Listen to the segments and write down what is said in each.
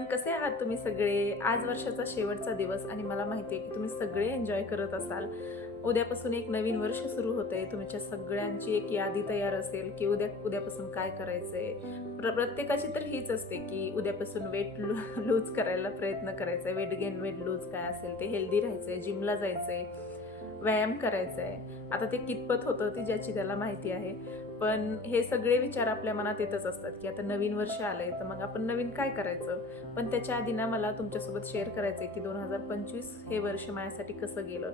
Everyone, कसे आहात तुम्ही सगळे? आज वर्षाचा शेवटचा दिवस आणि मला माहिती आहे की तुम्ही सगळे एन्जॉय करत असाल. उद्यापासून एक नवीन वर्ष सुरू होतंय. तुमच्या सगळ्यांची एक यादी तयार असेल की उद्यापासून काय करायचंय. प्रत्येकाची तर हीच असते की उद्यापासून वेट लूज करायला प्रयत्न करायचा, वेट गेन वेट लूज काय असेल ते, हेल्दी राहायचंय, जिमला जायचंय, व्यायाम करायचा आहे. आता ते कितपत होतं ते ज्याची त्याला माहिती आहे. पण हे सगळे विचार आपल्या मनात येतच असतात की आता नवीन वर्ष आलंय तर मग आपण नवीन काय करायचं. पण त्याच्या आधी ना मला तुमच्यासोबत शेअर करायचं आहे की 2025 हे वर्ष माझ्यासाठी कसं गेलं.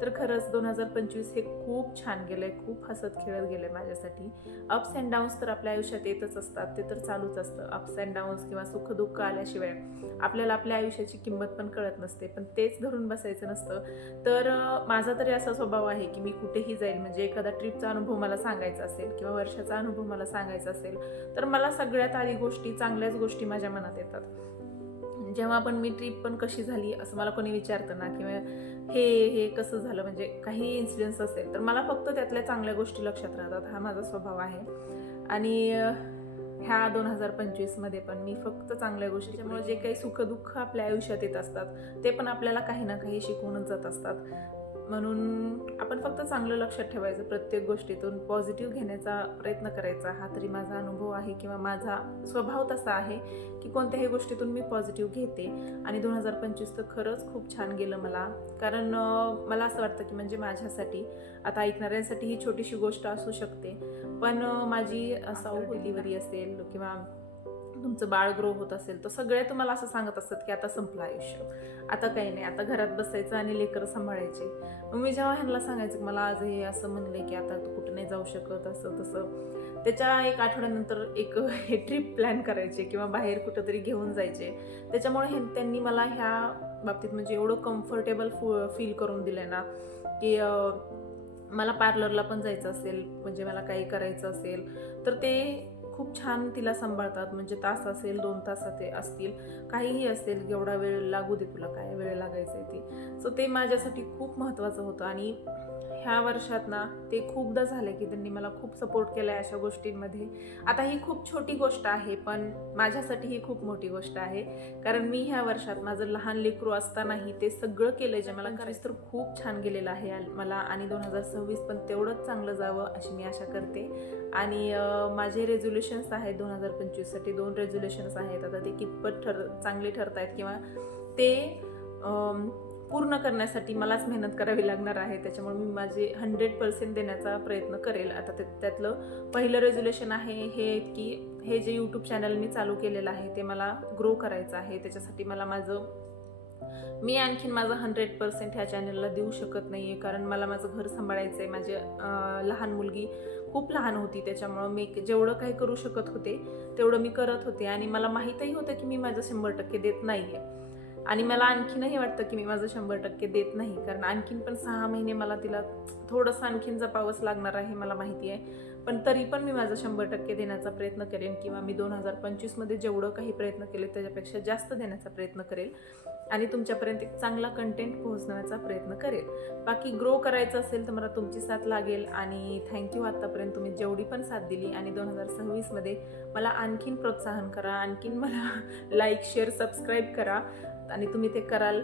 तर खरंच 2025 हे खूप छान गेलंय, खूप हसत खेळत गेलंय माझ्यासाठी. अप्स अँड डाऊन्स तर आपल्या आयुष्यात येतच असतात, ते तर चालूच असतं. अप्स अँड डाऊन्स किंवा सुखदुःख आल्याशिवाय आपल्याला आपल्या आयुष्याची किंमत पण कळत नसते. पण तेच धरून बसायचं नसतं. तर माझा तरी असा स्वभाव आहे की मी कुठेही जाईल, म्हणजे एखादा ट्रिपचा अनुभव मला सांगायचा असेल किंवा वर्षाचा अनुभव मला सांगायचा असेल तर मला सगळ्यात आधी चांगल्याच गोष्टी माझ्या मनात येतात. जेव्हा पण मी ट्रिप पण कशी झाली असं मला कोणी विचारतं ना, किंवा हे हे कसं झालं, म्हणजे काही इन्सिडेंट्स असेल तर मला फक्त त्यातल्या चांगल्या गोष्टी लक्षात राहतात. हा माझा स्वभाव आहे. आणि ह्या 2025 मध्ये पण मी फक्त चांगल्या गोष्टी, त्यामुळे जे काही सुखदुःख आपल्या आयुष्यात येत असतात ते पण आपल्याला काही ना काही शिकवूनच जात असतात. म्हणून आपण फक्त चांगलं लक्षात ठेवायचं, प्रत्येक गोष्टीतून पॉझिटिव्ह घेण्याचा प्रयत्न करायचा. हा तरी माझा अनुभव आहे किंवा माझा स्वभाव तसा आहे की कोणत्याही गोष्टीतून मी पॉझिटिव्ह घेते. आणि 2025 तर खरंच खूप छान गेलं मला. कारण मला असं वाटतं की म्हणजे माझ्यासाठी, आता ऐकणाऱ्यांसाठी ही छोटीशी गोष्ट असू शकते, पण माझी साऊ डिलिव्हरी असेल किंवा तुमचं बाळ ग्रो होत असेल तर सगळे तुम्हाला असं सांगत असतात की आता संपलं आयुष्य, आता काही नाही, आता घरात बसायचं आणि लेकरं सांभाळायचे. मग मी जेव्हा ह्यांना सांगायचं की मला आज हे असं म्हणले की आता तू कुठं नाही जाऊ शकत असं तसं, त्याच्या एक आठवड्यानंतर एक हे ट्रिप प्लॅन करायचे किंवा बाहेर कुठंतरी घेऊन जायचे. त्याच्यामुळे त्यांनी मला ह्या बाबतीत म्हणजे एवढं कम्फर्टेबल फील करून दिलं ना की मला पार्लरला पण जायचं असेल, म्हणजे मला काही करायचं असेल तर ते खूप छान तिला सांभाळतात. म्हणजे तास असेल, 2 तास ते असतील, काहीही असेल, एवढा वेळ लागू दे, तुला काय वेळ लागायचा आहे ती. सो ते माझ्यासाठी खूप महत्त्वाचं होतं. आणि ह्या वर्षात ना ते खूपदा झाले की त्यांनी मला खूप सपोर्ट केला आहे अशा गोष्टींमध्ये. आता ही खूप छोटी गोष्ट आहे पण माझ्यासाठी ही खूप मोठी गोष्ट आहे. कारण मी ह्या वर्षात माझं लहान लेकरू असतानाही ते सगळं केलं जे मला करायचं. तर खूप छान गेलेलं आहे मला. आणि 2026 पण तेवढंच चांगलं जावं अशी मी आशा करते. आणि माझे रेझोल्युशन्स आहेत 2025साठी, 2 रेझोल्युशन्स आहेत. आता ते कितपत चांगले ठरत आहेत किंवा ते पूर्ण करण्यासाठी मलाच मेहनत करावी लागणार आहे. त्याच्यामुळे मी माझे 100% देण्याचा प्रयत्न करेल. आता त्यातलं पहिलं रेझोल्युशन आहे हे की हे जे यूट्यूब चॅनल मी चालू केलेलं आहे ते मला ग्रो करायचं आहे. त्याच्यासाठी मी आणखीन माझं 100% ह्या चॅनलला देऊ शकत नाही आहे, कारण मला माझं घर सांभाळायचं आहे. माझी लहान मुलगी खूप लहान होती, त्याच्यामुळं मी जेवढं काही करू शकत होते तेवढं मी करत होते. आणि मला माहीतही होतं की मी माझं 100% देत नाही आहे. आणि मला आणखीनही वाटतं की मी माझं 100% देत नाही, कारण आणखीन पण 6 महिने मला तिला थोडंसं आणखीन जपावंच लागणार आहे, मला माहिती आहे. पण तरी पण मी माझं 100% देण्याचा प्रयत्न करेन किंवा मी 2025मध्ये जेवढं काही प्रयत्न केले त्याच्यापेक्षा जास्त देण्याचा प्रयत्न करेल. आणि तुमच्यापर्यंत एक चांगला कंटेंट पोहोचवण्याचा प्रयत्न करेल. बाकी ग्रो करायचं असेल तर मला तुमची साथ लागेल. आणि थँक्यू आत्तापर्यंत तुम्ही जेवढी पण साथ दिली. आणि 2026मध्ये मला आणखीन प्रोत्साहन करा, आणखीन मला लाईक, शेअर, सबस्क्राईब करा. आणि तुम्ही ते कराल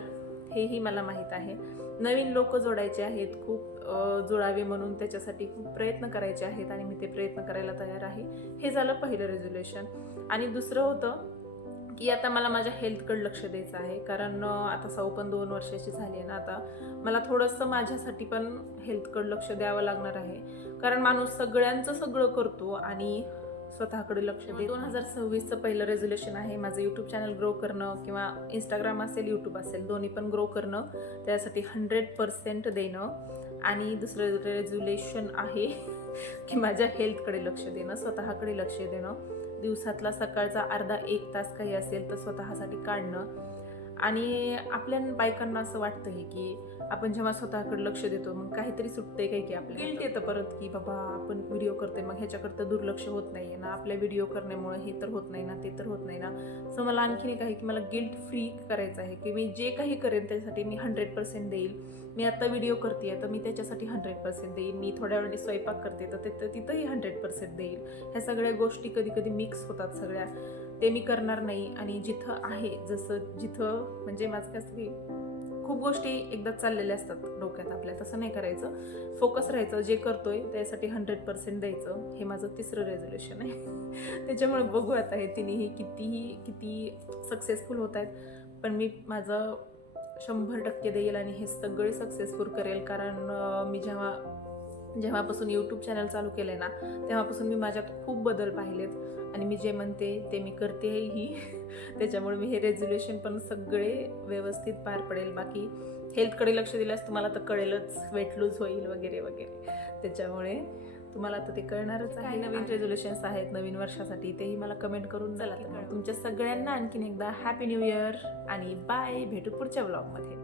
हेही मला माहीत आहे. नवीन लोक जोडायचे आहेत, खूप जुळावे म्हणून त्याच्यासाठी खूप प्रयत्न करायचे आहेत आणि मी ते प्रयत्न करायला तयार आहे. हे झालं पहिलं रेझोल्युशन. आणि दुसरं होतं की आता मला माझ्या हेल्थकडे लक्ष द्यायचं आहे, कारण आता साऊ पण 2 वर्षाची झाली आहे ना, आता मला थोडंसं माझ्यासाठी पण हेल्थकडे लक्ष द्यावं लागणार आहे. कारण माणूस सगळ्यांचं सगळं करतो आणि स्वतःकडे लक्ष देत. 2026चं पहिलं रेझोल्युशन आहे माझं यूट्यूब चॅनल ग्रो करणं, किंवा इंस्टाग्राम असेल, यूट्यूब असेल, दोन्ही पण ग्रो करणं, त्यासाठी 100% देणं. आणि दुसरं रेझोल्युशन आहे की माझ्या हेल्थकडे लक्ष देणं, स्वतःकडे लक्ष देणं. दिवसातला सकाळचा अर्धा 1 तास काही असेल तर स्वतःसाठी काढणं. आणि आपल्या बायकांना असं वाटतंही की आपण जेव्हा स्वतःकडे लक्ष देतो मग काहीतरी सुटते काही की आपल्याला गिल्ट येतं परत की बाबा आपण व्हिडिओ करते, मग ह्याच्याकडे तर दुर्लक्ष होत नाही ना, आपल्या व्हिडिओ करण्यामुळे हे तर होत नाही ना, ते तर होत नाही ना. सो मला आणखीन एक आहे की मला गिल्ट फ्री करायचं आहे की मी जे काही करेन त्याच्यासाठी मी 100% देईल. मी आता व्हिडिओ करते तर मी त्याच्यासाठी 100% देईल. मी थोड्या वेळाने स्वयंपाक करते तर तिथंही 100% देईल. ह्या सगळ्या गोष्टी कधी कधी मिक्स होतात सगळ्या. ते मी करणार नाही. आणि जिथं आहे जसं जिथं म्हणजे माझं कसं की खूप गोष्टी एकदा चाललेल्या असतात डोक्यात आपल्या, तसं नाही करायचं. फोकस राहायचं, जे करतोय त्यासाठी 100% द्यायचं. हे माझं 3रं रेझोल्युशन आहे. त्याच्यामुळे बघू आता हे तिन्ही किती सक्सेसफुल होत आहेत, पण मी माझं 100% देईल आणि हे सगळे सक्सेसफुल करेल. कारण मी जेव्हापासून यूट्यूब चॅनल चालू केलं ना, तेव्हापासून मी माझ्यात खूप बदल पाहिलेत आणि मी जे म्हणते ते मी करतेही. त्याच्यामुळे मी हे रेझोल्युशन पण सगळे व्यवस्थित पार पडेल. बाकी हेल्थकडे लक्ष दिल्यास तुम्हाला तर कळेलच, वेट लूज होईल वगैरे वगैरे. त्याच्यामुळे तुम्हाला आता ते कळणारच आहे. नवीन रेझोल्युशन्स आहेत नवीन वर्षासाठी, तेही मला कमेंट करून चला. तुमच्या सगळ्यांना आणखीन एकदा हॅपी न्यू इयर आणि बाय. भेटू पुढच्या व्लॉगमध्ये.